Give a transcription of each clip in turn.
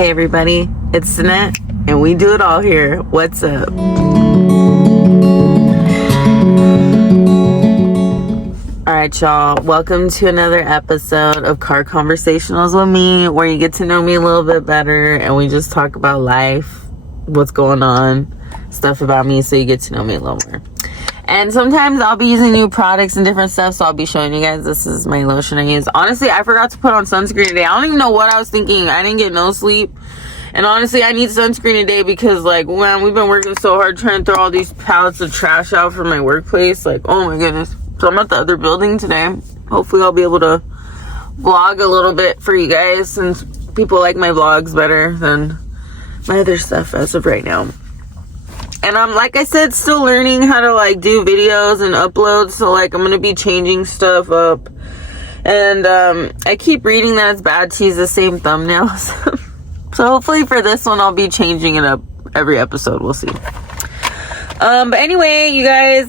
Hey everybody, it's Sunnett, and we do it all here. What's up? Alright y'all, welcome to another episode of Car Conversationals with me, where you get to know me a little bit better and we just talk about life, what's going on, stuff about me, so you get to know me a little more. And sometimes I'll be using new products and different stuff, so I'll be showing you guys. This is my lotion I use. Honestly, I forgot to put on sunscreen today. I don't even know what I was thinking. I didn't get no sleep. And honestly, I need sunscreen today because, like, man, we've been working so hard trying to throw all these pallets of trash out from my workplace. Like, oh my goodness. So I'm at the other building today. Hopefully I'll be able to vlog a little bit for you guys, since people like my vlogs better than my other stuff as of right now. And I'm, like I said, still learning how to, like, do videos and upload. So, like, I'm going to be changing stuff up. And I keep reading that it's bad to use the same thumbnails. So, hopefully for this one, I'll be changing it up every episode. We'll see. But anyway, you guys,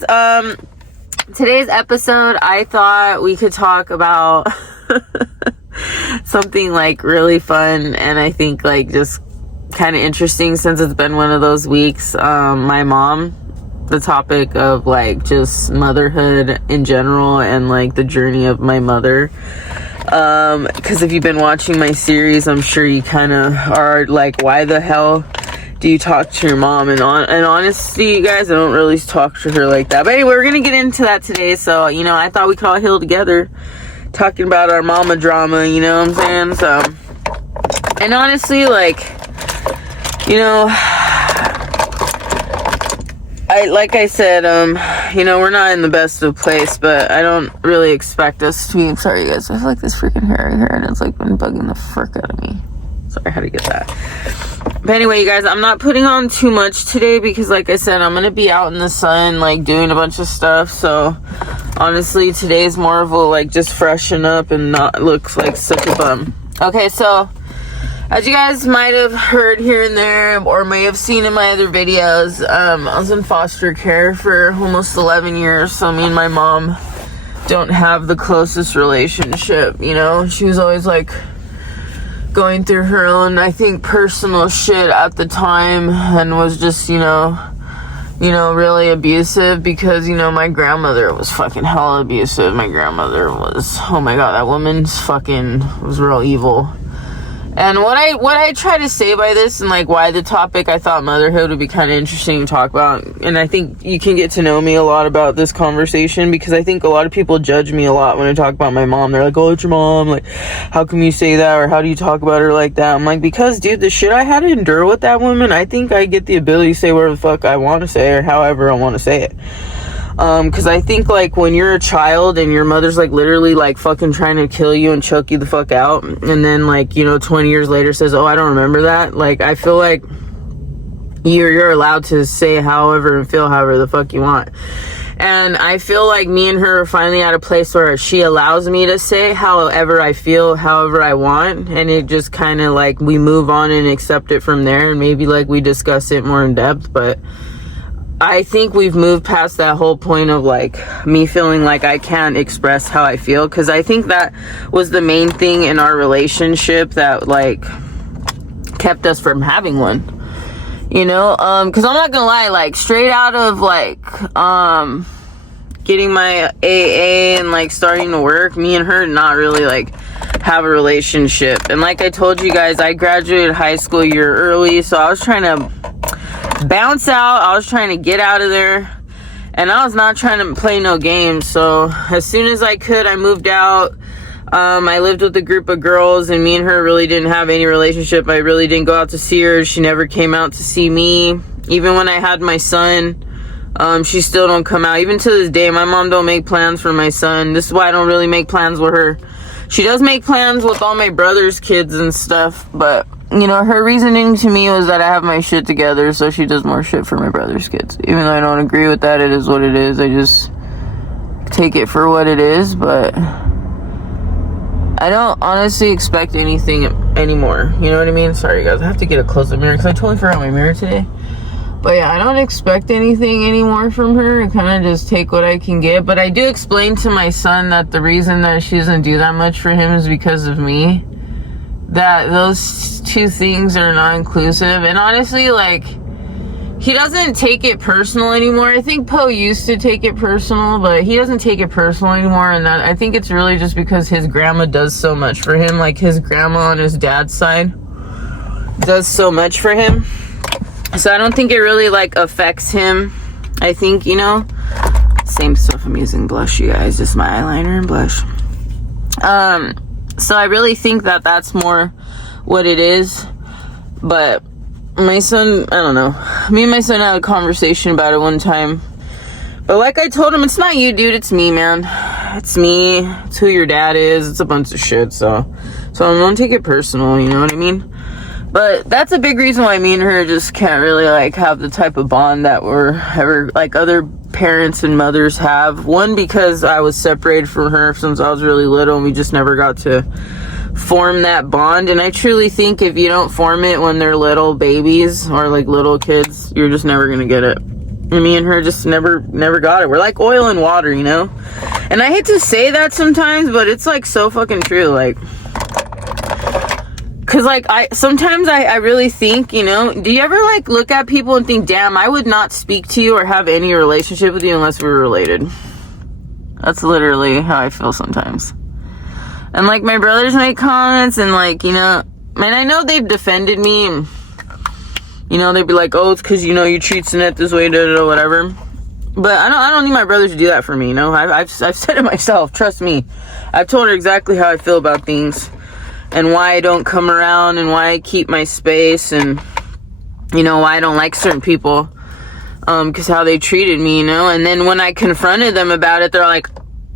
today's episode, I thought we could talk about something, like, really fun. And I think, like, just kind of interesting, since it's been one of those weeks. My mom, the topic of, like, just motherhood in general and, like, the journey of my mother. Because if you've been watching my series, I'm sure you kind of are like, why the hell do you talk to your mom? And honestly, you guys, I don't really talk to her like that. But anyway, we're gonna get into that today. So, you know, I thought we could all heal together talking about our mama drama, you know what I'm saying? So, and honestly, like, you know, like I said, you know, we're not in the best of place, but I don't really expect us to be. I'm sorry, you guys. I feel like this freaking hair right here, and it's, like, been bugging the frick out of me. Sorry, I had to get that. But anyway, you guys, I'm not putting on too much today because, like I said, I'm going to be out in the sun, like, doing a bunch of stuff. So, honestly, today's more of a, like, just freshen up and not look like such a bum. Okay, so as you guys might have heard here and there, or may have seen in my other videos, I was in foster care for almost 11 years. So me and my mom don't have the closest relationship, you know. She was always, like, going through her own, I think, personal shit at the time, and was just, you know, really abusive, because, you know, my grandmother was fucking hella abusive. My grandmother was, oh my god, that woman's fucking was real evil. And what I try to say by this, and, like, why the topic, I thought motherhood would be kind of interesting to talk about, and I think you can get to know me a lot about this conversation, because I think a lot of people judge me a lot when I talk about my mom. They're like, oh, it's your mom, like, how come you say that, or how do you talk about her like that? I'm like, because, dude, the shit I had to endure with that woman, I think I get the ability to say whatever the fuck I want to say, or however I want to say it. Because I think, like, when you're a child and your mother's, like, literally, like, fucking trying to kill you and choke you the fuck out, and then, like, you know, 20 years later says, oh, I don't remember that. Like, I feel like you're allowed to say however and feel however the fuck you want. And I feel like me and her are finally at a place where she allows me to say however I feel, however I want, and it just kind of, like, we move on and accept it from there, and maybe, like, we discuss it more in depth. But I think we've moved past that whole point of, like, me feeling like I can't express how I feel, because I think that was the main thing in our relationship that, like, kept us from having one, you know. Because I'm not gonna lie, like, straight out of, like, getting my AA and, like, starting to work, me and her not really, like, have a relationship. And like I told you guys, I graduated high school a year early, so I was trying to bounce out. I was trying to get out of there, and I was not trying to play no games. So as soon as I could, I moved out. I lived with a group of girls, and me and her really didn't have any relationship. I really didn't go out to see her. She never came out to see me. Even when I had my son, she still don't come out. Even to this day, my mom don't make plans for my son. This is why I don't really make plans with her. She does make plans with all my brother's kids and stuff, but, you know, her reasoning to me was that I have my shit together, so she does more shit for my brother's kids. Even though I don't agree with that, it is what it is. I just take it for what it is, but I don't honestly expect anything anymore. You know what I mean? Sorry, guys. I have to get a close-up mirror, because I totally forgot my mirror today. But yeah, I don't expect anything anymore from her. I kind of just take what I can get. But I do explain to my son that the reason that she doesn't do that much for him is because of me. that those two things are not inclusive. And honestly, like, he doesn't take it personal anymore. I think Poe used to take it personal, but he doesn't take it personal anymore. And that, I think it's really just because his grandma does so much for him. Like, his grandma on his dad's side does so much for him. So I don't think it really, like, affects him. I think, you know, same stuff. I'm using blush, you guys. Just my eyeliner and blush. So I really think that that's more what it is. But my son, I don't know. Me and my son had a conversation about it one time. But like I told him, it's not you, dude. It's me, man. It's me. It's who your dad is. It's a bunch of shit. So don't take it personal. You know what I mean? But that's a big reason why me and her just can't really, like, have the type of bond that we're ever, like, other parents and mothers have. One, because I was separated from her since I was really little, and we just never got to form that bond. And I truly think if you don't form it when they're little babies or, like, little kids, you're just never gonna get it. And me and her just never got it. We're like oil and water, you know? And I hate to say that sometimes, but it's, like, so fucking true. Like, because, like, sometimes I really think, you know, do you ever, like, look at people and think, damn, I would not speak to you or have any relationship with you unless we were related? That's literally how I feel sometimes. And, like, my brothers make comments and, like, you know, and I know they've defended me and, you know, they'd be like, oh, it's because, you know, you treat Sunnett this way, whatever. But I don't need my brothers to do that for me, you know? I've said it myself, trust me. I've told her exactly how I feel about things. And why I don't come around and why I keep my space and, you know, why I don't like certain people. Because how they treated me, you know. And then when I confronted them about it, they're like,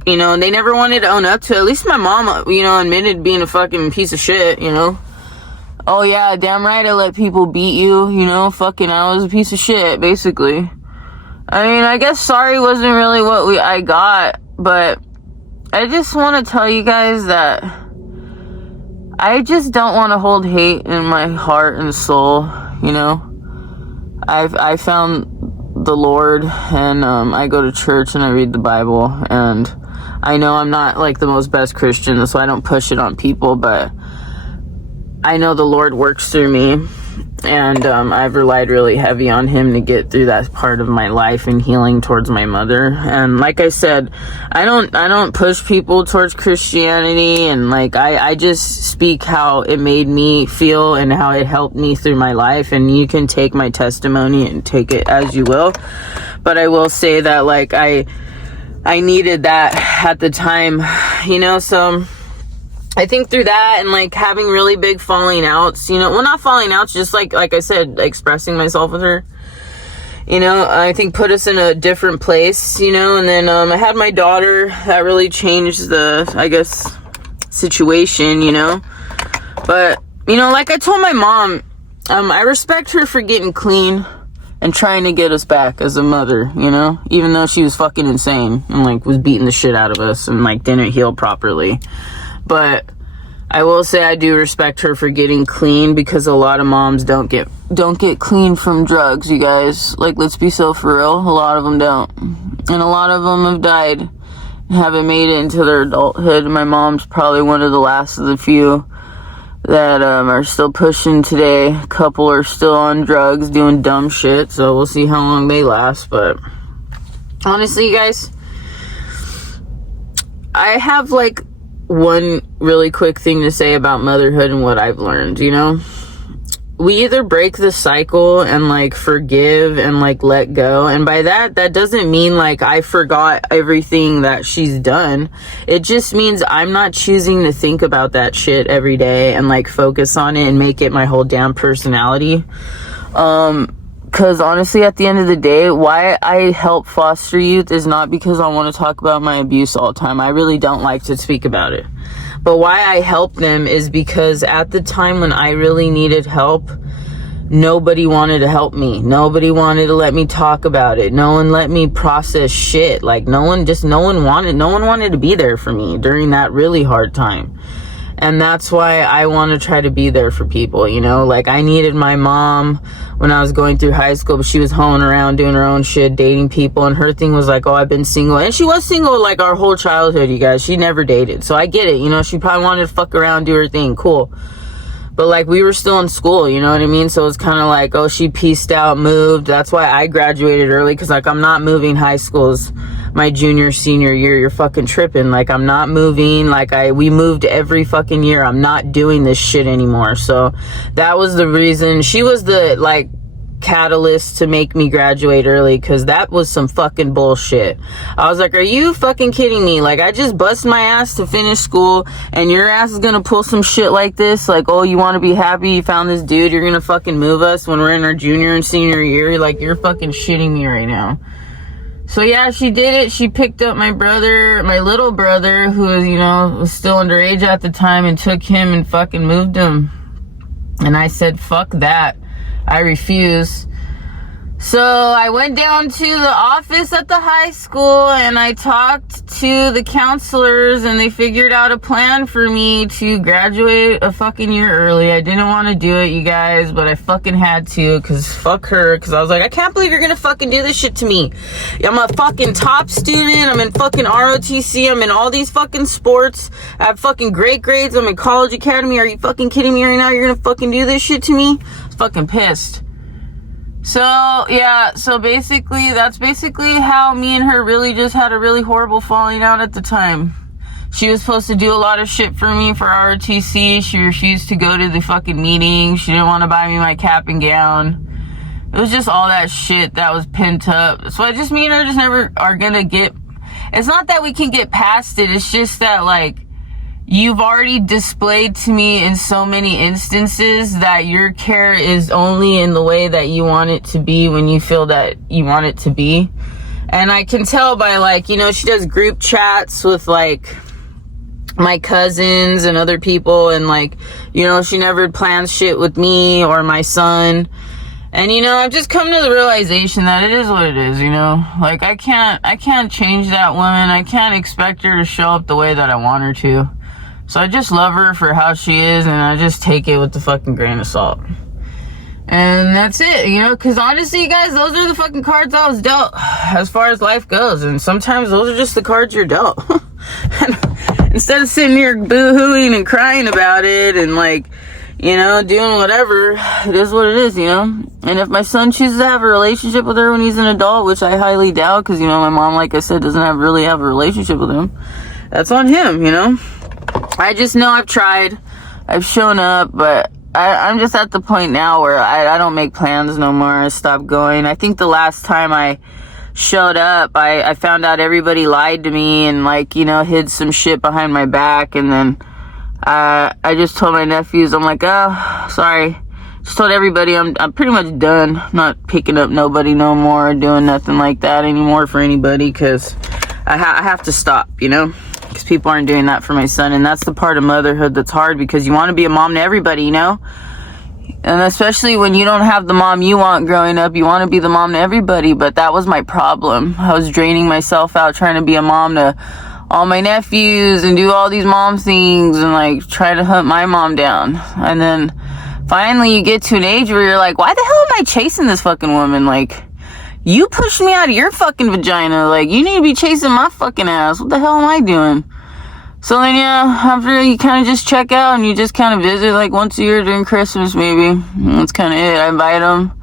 you know, they never wanted to own up to it. At least my mom, you know, admitted being a fucking piece of shit, you know. Oh, yeah, damn right I let people beat you, you know. Fucking I was a piece of shit, basically. I mean, I guess sorry wasn't really what I got. But I just want to tell you guys that I just don't want to hold hate in my heart and soul, you know. I found the Lord, and I go to church and I read the Bible, and I know I'm not, like, the most best Christian, so I don't push it on people, but I know the Lord works through me, and I've relied really heavy on him to get through that part of my life and healing towards my mother. And like I said, I don't push people towards Christianity, and, like, I just speak how it made me feel and how it helped me through my life. And you can take my testimony and take it as you will, but I will say that, like, I needed that at the time, you know. So I think through that and, like, having really big falling outs, you know, well, not falling outs, just like I said, expressing myself with her, you know, I think put us in a different place, you know. And then I had my daughter. That really changed the, I guess, situation, you know. But, you know, like I told my mom, I respect her for getting clean and trying to get us back as a mother, you know, even though she was fucking insane and, like, was beating the shit out of us and, like, didn't heal properly. But I will say I do respect her for getting clean, because a lot of moms don't get clean from drugs, you guys. Like, let's be so for real. A lot of them don't. And a lot of them have died and haven't made it into their adulthood. My mom's probably one of the last of the few that are still pushing today. A couple are still on drugs doing dumb shit, so we'll see how long they last. But honestly, you guys, I have, like, one really quick thing to say about motherhood and what I've learned, you know. We either break the cycle and, like, forgive and, like, let go. And by that doesn't mean, like, I forgot everything that she's done. It just means I'm not choosing to think about that shit every day and, like, focus on it and make it my whole damn personality. Because honestly, at the end of the day, why I help foster youth is not because I want to talk about my abuse all the time. I really don't like to speak about it. But why I help them is because at the time when I really needed help, nobody wanted to help me. Nobody wanted to let me talk about it. No one let me process shit. Like, no one wanted to be there for me during that really hard time. And that's why I want to try to be there for people, you know. Like, I needed my mom when I was going through high school, but she was hoeing around, doing her own shit, dating people, and her thing was like, oh, I've been single. And she was single, like, our whole childhood, you guys. She never dated, so I get it, you know. She probably wanted to fuck around, do her thing, cool. But like we were still in school, you know what I mean? So it was kind of like, oh, she pieced out, moved. That's why I graduated early, because like I'm not moving high schools my junior, senior year. You're fucking tripping. Like I'm not moving. Like we moved every fucking year. I'm not doing this shit anymore. So that was the reason. She was the like catalyst to make me graduate early, because that was some fucking bullshit. I was like, are you fucking kidding me? Like I just bust my ass to finish school, and your ass is gonna pull some shit like this? Like, oh, you want to be happy you found this dude, you're gonna fucking move us when we're in our junior and senior year? Like, you're fucking shitting me right now. So yeah, she did it. She picked up my brother, my little brother, who was, you know, was still underage at the time, and took him and fucking moved him. And I said, fuck that. I refuse. So I went down to the office at the high school, and I talked to the counselors, and they figured out a plan for me to graduate a fucking year early. I didn't want to do it, you guys, but I fucking had to, because fuck her. Because I was like, I can't believe you're gonna fucking do this shit to me. I'm a fucking top student. I'm in fucking ROTC. I'm in all these fucking sports. I have fucking great grades. I'm in college academy. Are you fucking kidding me right now? You're gonna fucking do this shit to me? I was fucking pissed. So, yeah, so basically, that's basically how me and her really just had a really horrible falling out at the time. She was supposed to do a lot of shit for me for ROTC. She refused to go to the fucking meeting. She didn't want to buy me my cap and gown. It was just all that shit that was pent up. So I just, me and her just never are gonna get, it's not that we can get past it. It's just that, like, you've already displayed to me in so many instances that your care is only in the way that you want it to be when you feel that you want it to be. And I can tell by, like, you know, she does group chats with, like, my cousins and other people, and, like, you know, she never plans shit with me or my son. And, you know, I've just come to the realization that it is what it is, you know? Like, I can't change that woman. I can't expect her to show up the way that I want her to. So I just love her for how she is, and I just take it with the fucking grain of salt. And that's it, you know, because honestly, you guys, those are the fucking cards I was dealt as far as life goes. And sometimes those are just the cards you're dealt. And instead of sitting here boo-hooing and crying about it and, like, you know, doing whatever, it is what it is, you know. And if my son chooses to have a relationship with her when he's an adult, which I highly doubt, because, you know, my mom, like I said, doesn't really have a relationship with him, that's on him, you know. I just know I've tried, I've shown up, but I'm just at the point now where I don't make plans no more. I stopped going. I think the last time I showed up, I found out everybody lied to me and, like, you know, hid some shit behind my back. And then I just told my nephews, I'm like, oh, sorry. Just told everybody I'm pretty much done. Not picking up nobody no more, doing nothing like that anymore for anybody, because I have to stop, you know. Because people aren't doing that for my son, and that's the part of motherhood that's hard, because you want to be a mom to everybody, you know. And especially when you don't have the mom you want growing up, you want to be the mom to everybody. But that was my problem. I was draining myself out trying to be a mom to all my nephews and do all these mom things and, like, try to hunt my mom down. And then finally you get to an age where you're like, why the hell am I chasing this fucking woman? Like, you pushed me out of your fucking vagina. Like, you need to be chasing my fucking ass. What the hell am I doing? So then, yeah, after you kind of just check out and you just kind of visit, like, once a year during Christmas, maybe. That's kind of it. I invite them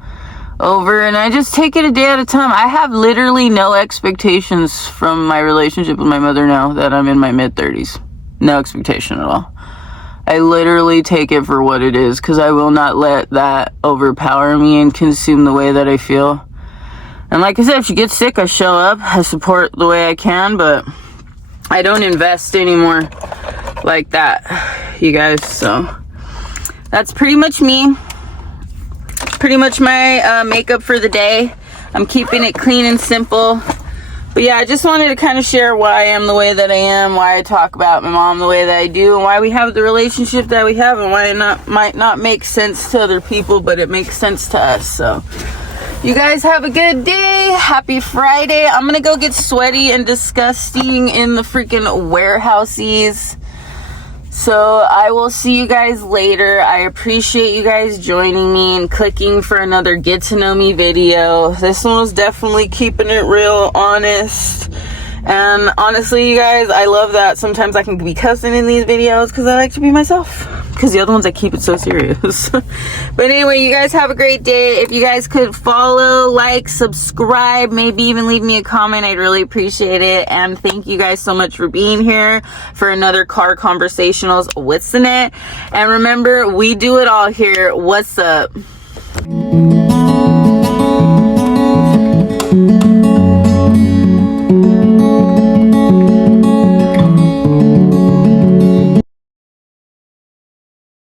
over, and I just take it a day at a time. I have literally no expectations from my relationship with my mother now that I'm in my mid-30s. No expectation at all. I literally take it for what it is, because I will not let that overpower me and consume the way that I feel. And like I said, if she gets sick, I show up. I support the way I can, but I don't invest anymore like that, you guys. So that's pretty much me. Pretty much my makeup for the day. I'm keeping it clean and simple. But yeah, I just wanted to kind of share why I am the way that I am, why I talk about my mom the way that I do, and why we have the relationship that we have, and why it might not make sense to other people, but it makes sense to us. So you guys have a good day. Happy Friday. I'm gonna go get sweaty and disgusting in the freaking warehouses. So I will see you guys later. I appreciate you guys joining me and clicking for another get to know me video. This one was definitely keeping it real, honest, And honestly, you guys, I love that sometimes I can be cussing in these videos because I like to be myself. Because the other ones I keep it so serious. But anyway, you guys have a great day. If you guys could follow, like, subscribe, maybe even leave me a comment, I'd really appreciate it. And thank you guys so much for being here for another Car Conversationals with Sunnett. And remember, we do it all here. What's up?